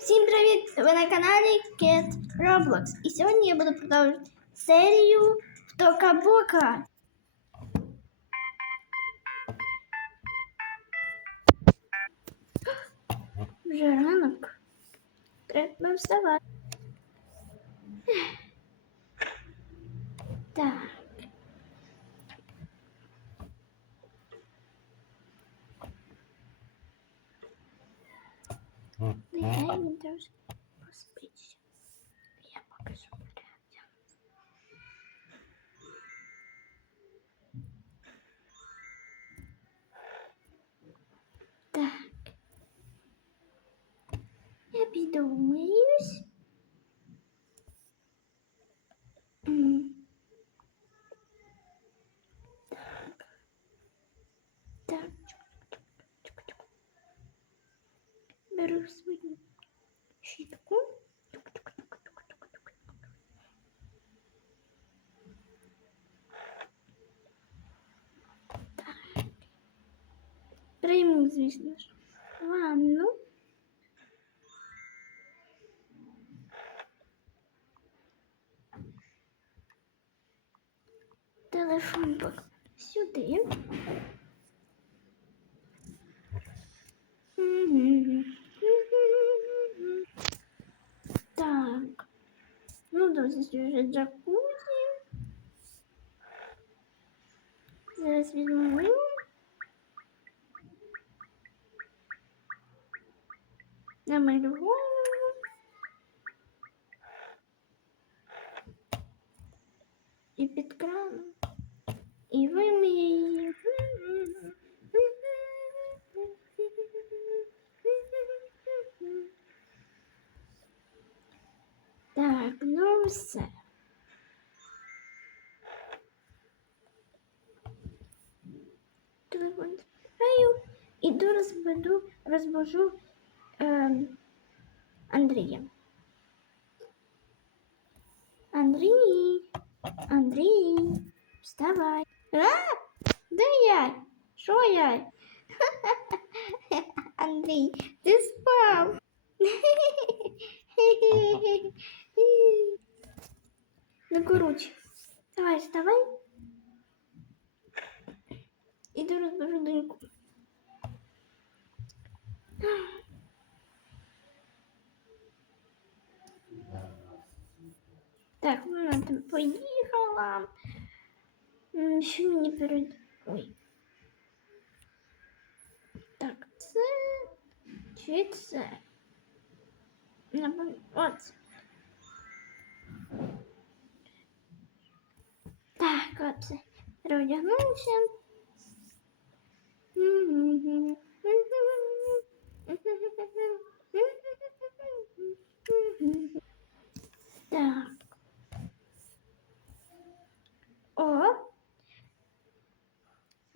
Всім привіт! Ви на каналі Cat Roblox. І сьогодні я буду продовжувати серію в Тока-Бока. Вже ранок. Треба вставати. Так. Я поки що. Так. Я піду вмиюсь. Так. Так. Чук-чук-чук-чук. Беру свою щітку. Тук-тук-тук-тук-тук-тук. Прийму, звісно ж, ванну. Телефон сюди. джакузі. Зараз візьму. Намалюю. І під краном. Поїхала. М, Що мені перед. Ой. Так, це. Чи це? От. Так, оце. Переодягнувся. Так. О.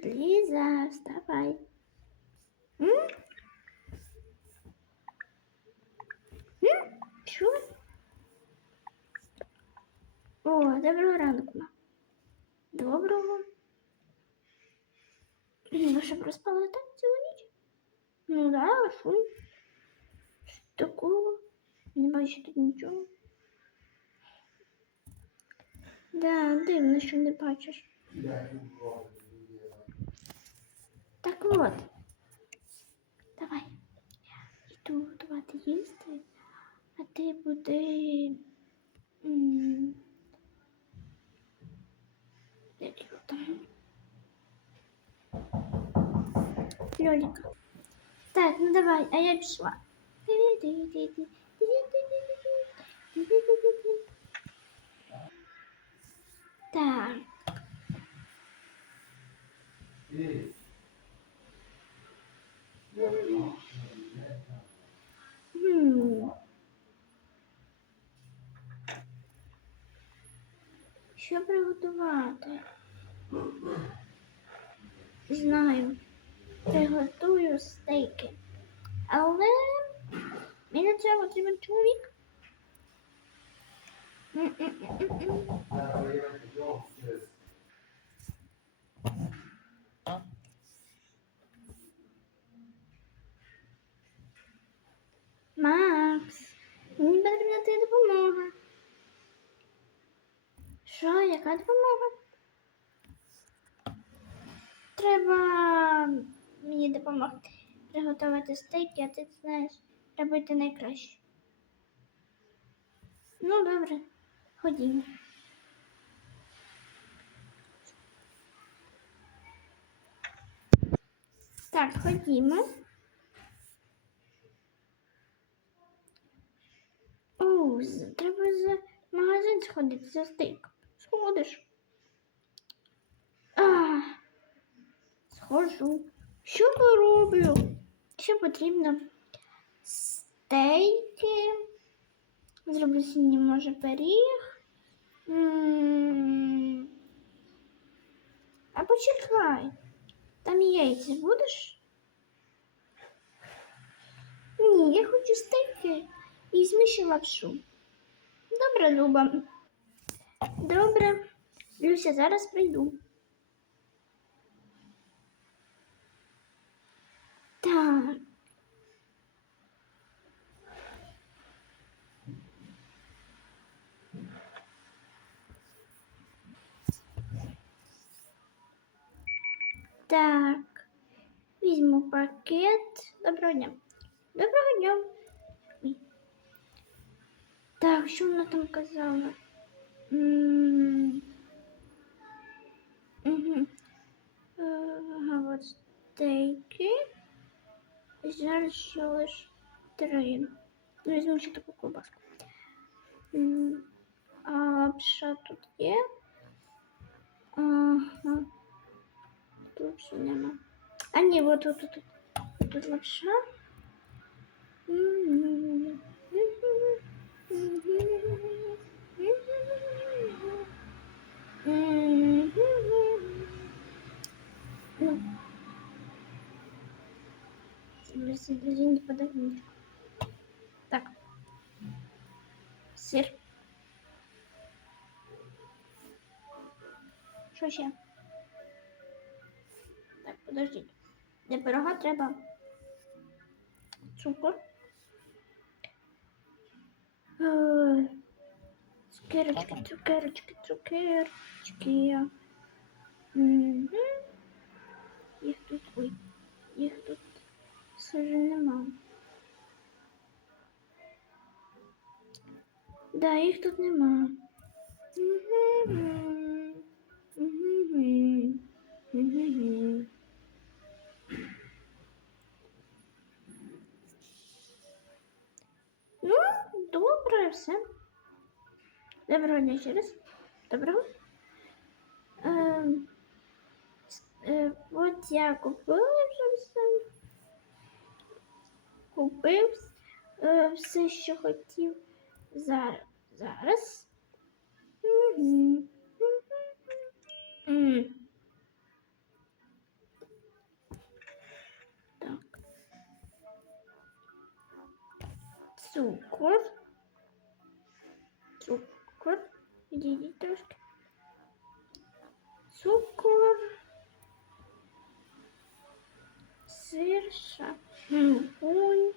Ліза, вставай. М? М? Що? О, доброго ранку. ма. Доброго. Ви що проспали так цілу ніч? Ну да, а що? Що такого? Не бачу тут нічого. Да, дивно, що не бачиш. Так от. Давай. Я йду готувати їсти, а ти буди. м, Як його там? Льоліка. Так, ну давай, а я пішла. Так. Що приготувати? Знаю. Приготую стейки. Але мені для цього потрібен чоловік. Макс. Мені потрібна твоя допомога. Що, яка допомога? Треба мені допомогти приготувати стейки, а ти знаєш, робити найкраще. Ну, добре, ходімо. Так, ходімо. О, треба за магазин сходити за стейк. Сходиш. А, схожу. Що пороблю? Що потрібно? Стейки. Зроблю сьогодні, може, пиріг. М, А почекай. Там яйця будеш? Ні, я хочу стейки і візьми ще лапшу. Добре, Люба. Добре. Люся, зараз прийду. Так. Так. Візьму пакет. Доброго дня. Доброго дня. Так, що вона там казала? Е, Ага, от стейки. Зараз ще лиш три. Ну, Візьму ще таку колбаску. А лапша тут є? Ага. Тут ще нема. А ні, вот тут, тут, тут, тут лапша. М. Ну. Извини, подожди. Так. Сир. Що ще? Подождіть. Для пирога треба цукор. Е, Цукерочки, цукерочки, цукерочки. Мгм. Їх тут, ой, їх тут все нема. Да, їх тут нема. Мгм. Мгм. Мгм. Ну, добре, все. Доброго дня ще раз. Доброго. С- е, от я купила вже все. Купив е, все, що хотів. Зараз. Зараз. Мгм. М. Так. Цукор. Цукор. Відійдіть трошки. Цукор. Сир, шампунь.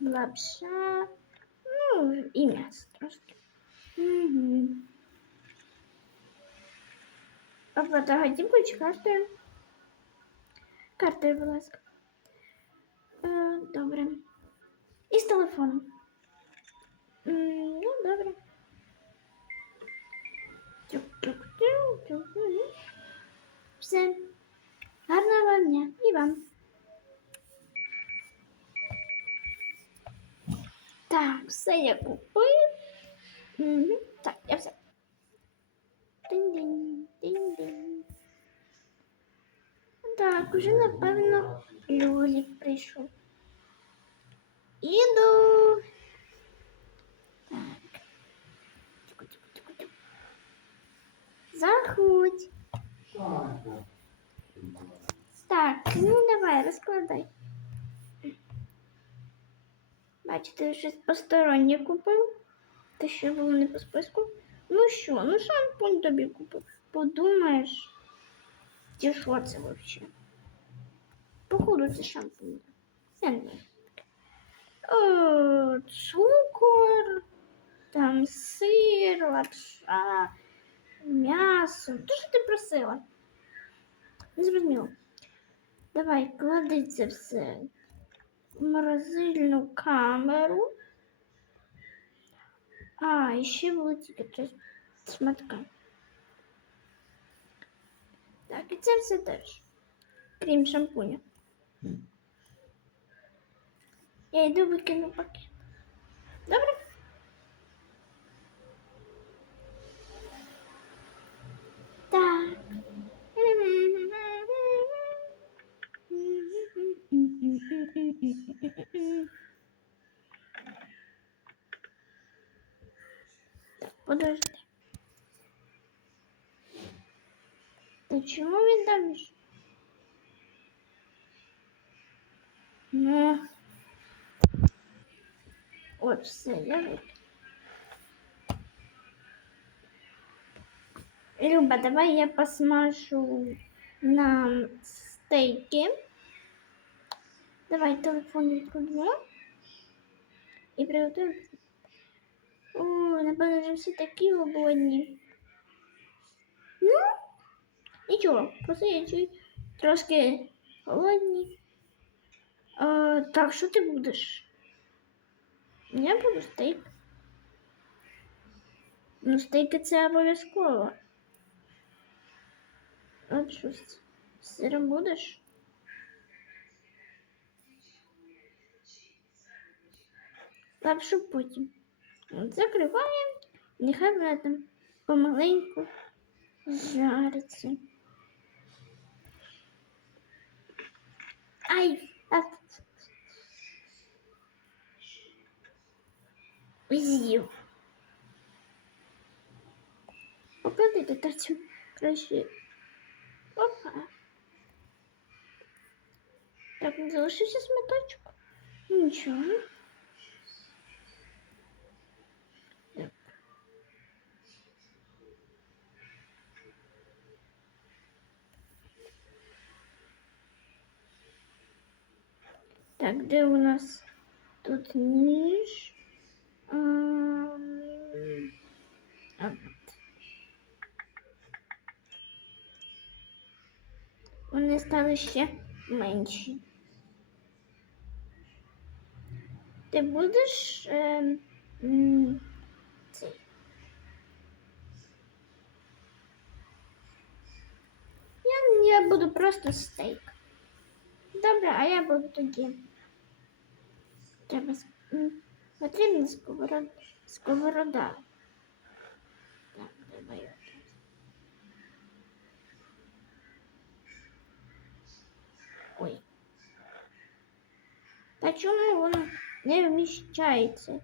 Лапша. Ну, і м'ясо трошки. Угу. Оплата готівкою чи картою? Картою, будь ласка. Е, добре. І з телефоном. М, Ну, добре. Тюк-тюк-тюк-тюк. Все. Гарного вам дня. І вам. Так, все я купив. Мгм. Так, я все. Динь-динь, динь-динь. Так, уже напевно Люлік прийшов. Іду. Так. Заходь. Так, ну давай, розкладай. Бачите, щось постороннє купив. Те, що було не по списку. Ну що, ну шампунь тобі купив. Подумаєш, що це взагалі? Походу, це шампунь. Я не знаю. Е, цукор, там сир, лапша, м'ясо. То, що ти просила? Не зрозуміло. Давай, клади це все в морозильну камеру. А, і ще було тільки три шматка. Так, і це все теж. Крім шампуня. Я йду викину пакет. Добре? Так. Подожди. Та чому він там? ж? Ну. От все, я викину. Люба, давай я посмажу нам стейки. Давай телефон відкладемо. І приготуємо. О, напевно, вже всі такі голодні. Ну, нічого, просто я чую трошки голодні. А, так, що ти будеш? Я буду стейк. Ну, стейки це обов'язково. От щось. Сиром будеш? Лапшу потім. От закриваємо. Нехай вона там помаленьку жариться. Ай! А. З'їв. Поклади тут цю краще. Опа. Так, не залишився сміточок. Нічого. Так. Так, де у нас тут ніж? Вони стали ще менші. Ти будеш е, м, цей. Я, я буду просто стейк. Добре, а я буду тоді. Треба потрібна сковорода. Сковорода. Так, давай. Ой. Та чому воно не вміщається?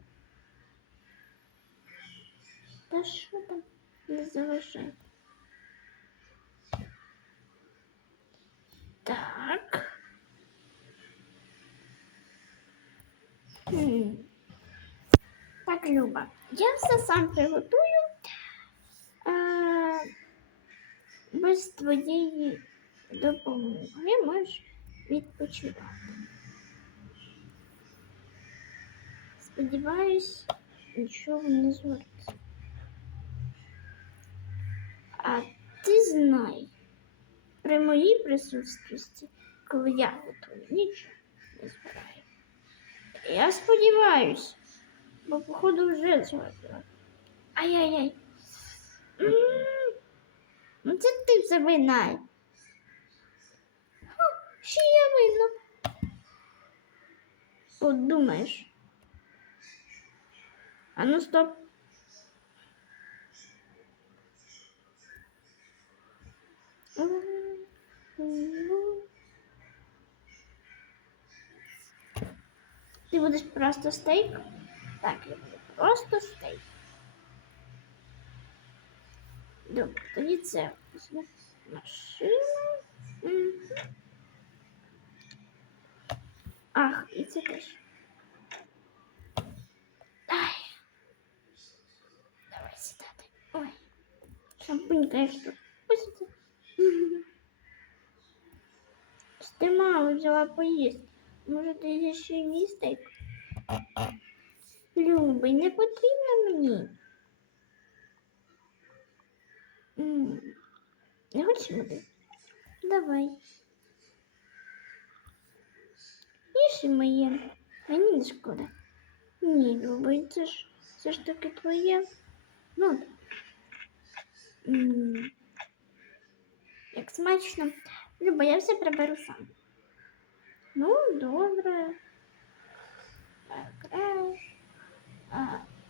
Та що там не заважає? Так. Хм. Так, Люба, я все сам приготую. А, без твоєї допомоги можеш відпочивати. Сподіваюсь, нічого не звернеться. А ти знай, при моїй присутності, коли я готую, нічого не збираю. Я сподіваюсь, бо походу вже. Ай-яй-яй. Ну це ти все винай. Ще я винна. Подумаєш. А ну стоп. Ти будеш просто стейк? Так, я буду просто стейк. Добре, тоді це візьму машину. Мгм. Ах, і це теж. Ай. Давай сідати. Ой. Шампунь, конечно. Пусть. Ти мало взяла поїсти. Може, ти Любий, не потрібно мені. Не хочеш води? Давай. Їжі моє, мені не шкода. Ні, любий, це ж це ж таки твоє. Ну, як смачно. Люба, я все приберу сам. Ну, добре. Прекрасно. А,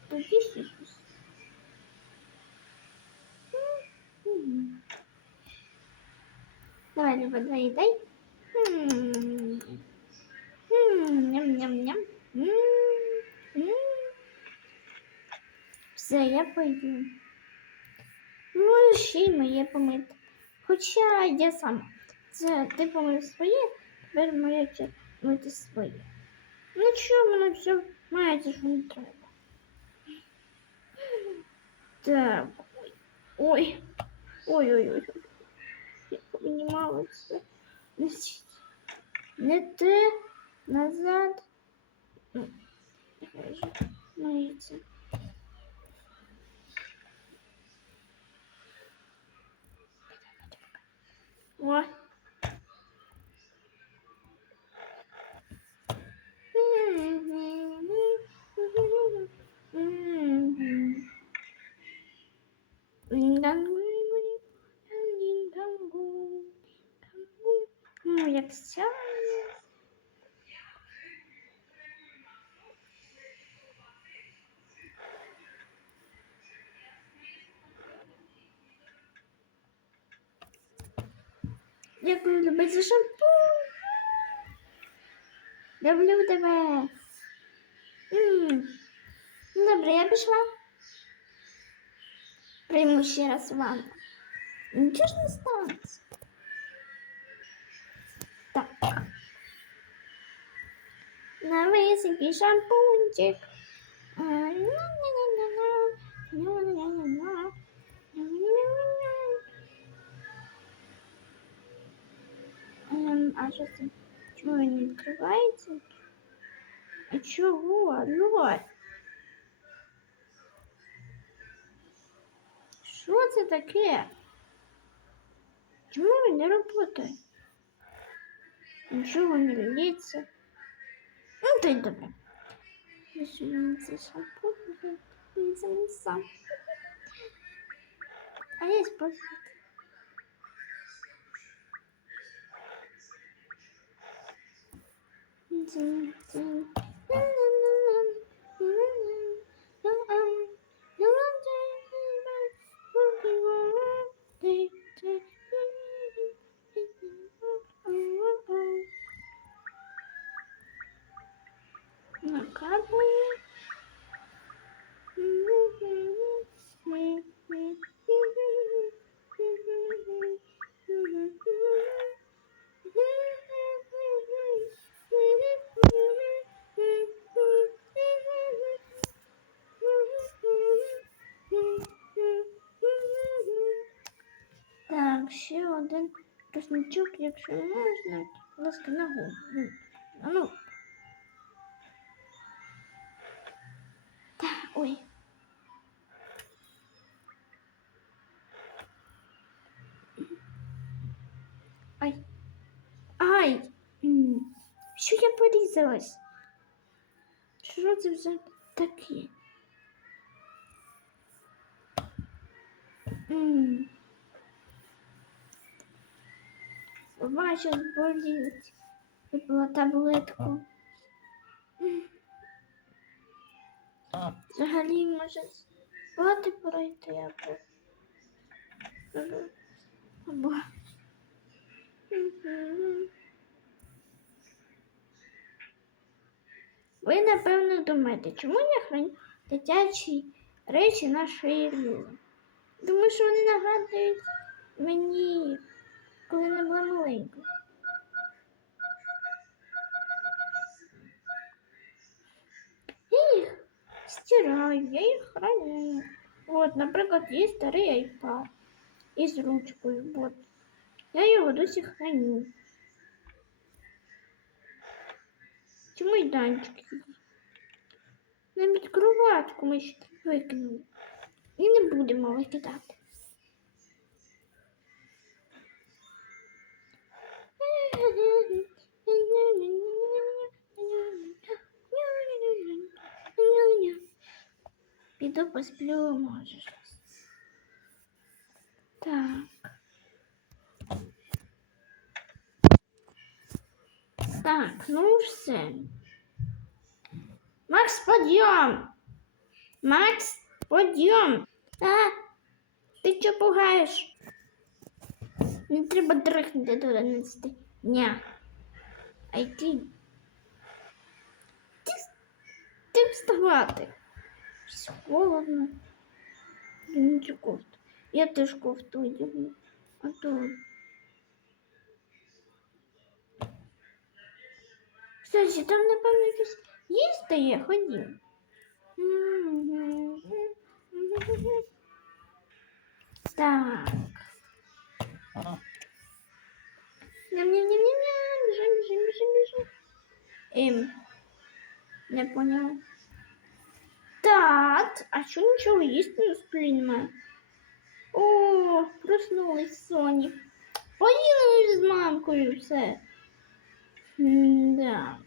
тоді ще щось. Давай, Люба, дай, дай. М, м, Ням-ням-ням. Все, я пойду. Ну, і ще й моє помити. Хоча я сама. Це ти помив своє, тепер моя мити своє. Ну чого мене все мається, що не треба. Так. Ой. Ой-ой-ой. Я понимала це. Значить, Не те, назад. Ну, нехай же миється. О. Ну, як сяє. Дякую, любить за шампунь. Люблю тебе. М. Добре, я пішла. Прийму ще раз ванну. Нічого ж не станеться. Так. Новесенький шампунчик. А, на-на-на-на-на. На-на-на-на-на. На-на-на-на-на. Ем, а що це? Чому він не відкривається? А чого? Алло? Що це таке? Чому він не працює? Нічого не лється. Ну, то й добре. Візьмемо цей шампунь, візьмемо сам. А я спосіб. Накапує. Якщо можна, будь ласка, голову. А Ну. Так, ой. Ай. Ай! Що я порізалась? Що це вже таке? М. Щас болить. Випила таблетку. Взагалі може спати пройти або. або-. Ви напевно думаєте, чому я храню дитячі речі на шиї Ліли? Тому що вони нагадують мені, коли не була маленька. Я їх стираю, я їх храню. От, наприклад, є старий айпад із ручкою. От. Я його досі храню. Чи майданчики? Навіть кроватку ми ще викинули. І не будемо викидати. Піду посплю, може. Так. Так, ну все. Макс, подъем! Макс, подъем! А, ти чого пугаєш? Не треба дрихнути до 11 дня. А йти. Ти, ти вставати. Щось холодно. Я не цю кофту. Я теж кофту одягну. А то. Кстати, там, напевно, якесь їсти є, ходім. Так. Ням-ням-ням-ням-ням. Бежим, бежим, бежим, бежим. Эм. Не понял. Так, а что ничего есть не сплин О, проснулась Соня. Поїли з мамкою все. Да.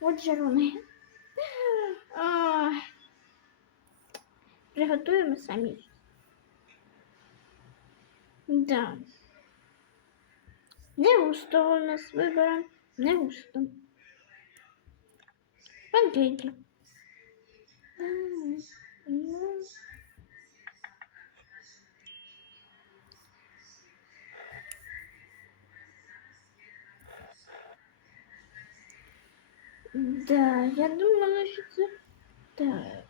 От же вони. Приготуємо самі. Да. Не густо у нас вибора. Не густо. Панкейки. Да, я думала, що так.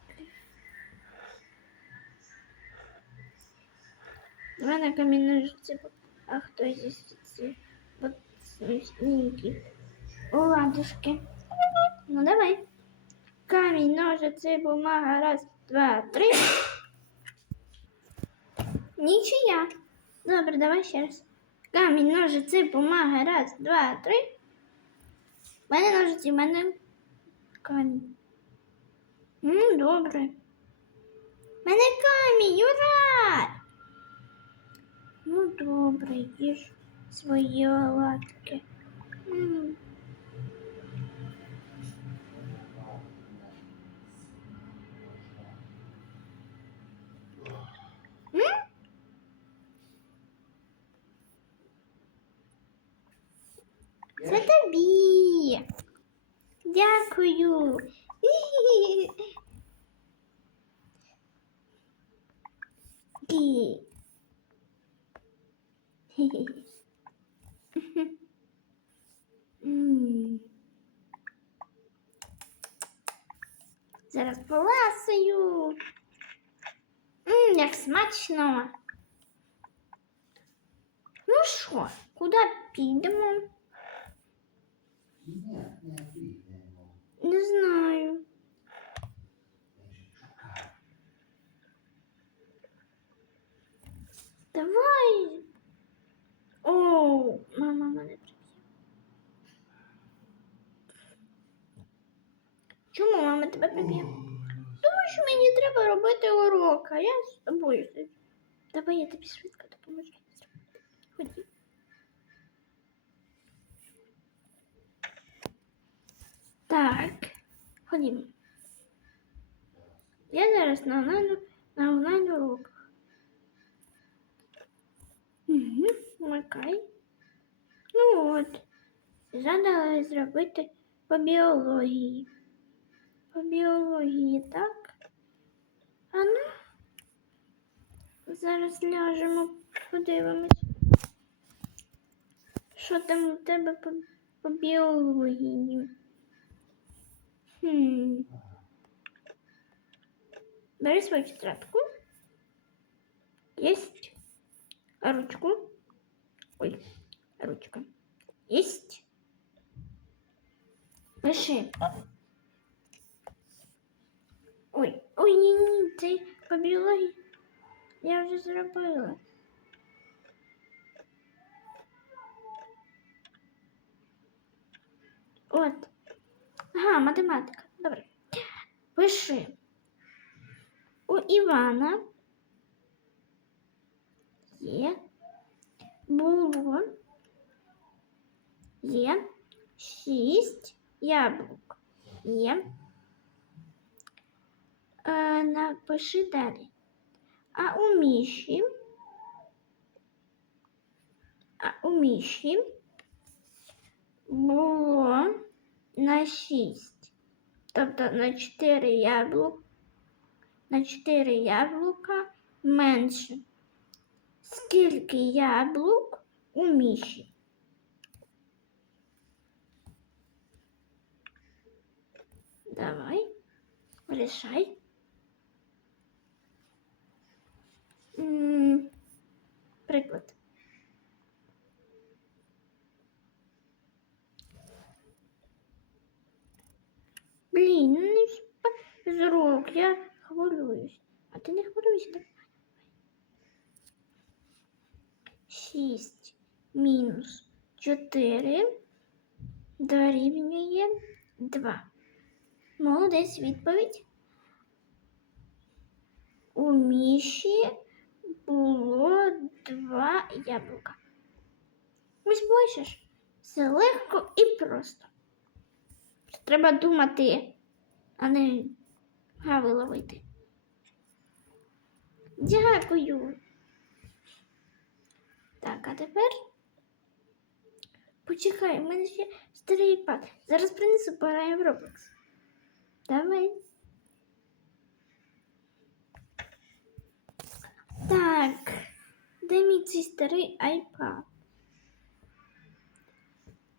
У мене камінь ножиці, а хто здесь ці смішненькі оладушки. Ну давай. Камінь, ножиці, бумага, раз, два, три. Нічия. Добре, давай ще раз. Камінь, ножиці, бумага, раз, два, три. У мене ножиці, в мене камінь. М, добре. У мене камінь, ура! Ну, добре, їж свої оладки. М. Це тобі. Дякую. Зараз поласую. М, як смачно. Ну що, куди підемо? Ні, не підемо. Не знаю. Давай. О, мама мене приб'є. Чому мама тебе приб'є? Тому що мені треба робити урок, а я з тобою. Давай я тобі швидко допоможу. Ході. Так, ходімо. Я зараз на онлайн, на уроках. Угу, вмикай. Ну от. Задали зробити по біології. По біології, так? А ну, зараз ляжемо, подивимось. Що там у тебе по, по біології? Хм. Бери свою тетрадку. Есть. Ручку. Ой, ручка. Есть. Пиши. Ой, ой, ні, ні, це по біології. Я вже зробила. От. Ага, математика. Добре. Пиши. У Івана є було є шість яблук. Є Е, напиши далі. А у Міші. А у Міші було на 6. Тобто на 4 яблук. На 4 яблука менше. Скільки яблук у Міші? Давай, решай. М, Приклад. Блін, ну не з рук, я хвилююсь. А ти не хвилюйся, давай. Шість мінус чотири дорівнює два. Молодець відповідь. У Міші було два яблука. Ось бачиш, все легко і просто. Треба думати, а не гави ловити. Дякую. Так, а тепер почекай, у мене ще старий пак. Зараз принесу пограємо в Roblox. Давай. Так, де мій цей старий iPad?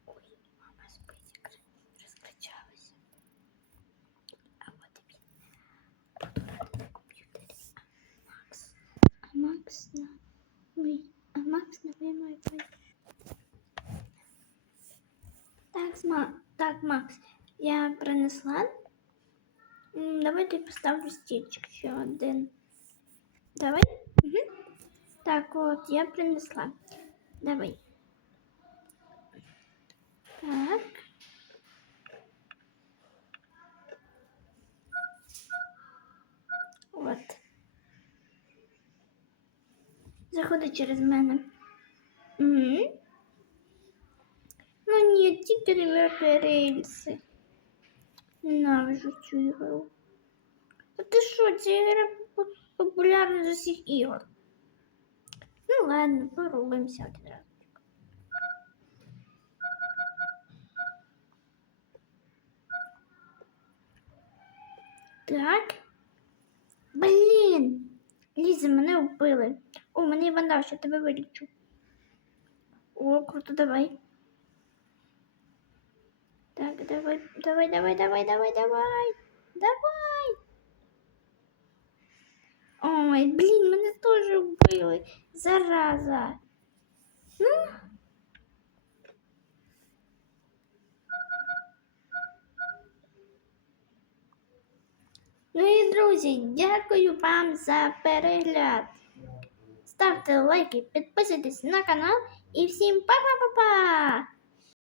Ой, мама спить, кр- розкричалася. А от він. Буду грати на комп'ютері. А Макс. А Макс на мій. А Макс на моєму iPad. Так, сма... так, Макс, я принесла. М, Давай ти поставлю стільчик ще один. Давай. Так, от, я принесла. Давай. Так. От. Заходи через мене. Угу. Ну ні, тільки не рельси. Ненавижу цю ігру. А ти що, ця ігра популярна з усіх ігор? Ну ладно, порубимося один раз. Так. Блін! Ліза, мене вбили. О, мене є бандаж, я тебе вилічу. О, круто, давай. Так, давай, давай, давай, давай, давай, давай. Давай. Ой, блін, мене теж вбили. Зараза. Ну. Ну і друзі, дякую вам за перегляд. Ставте лайки, підписуйтесь на канал і всім па-па-па-па!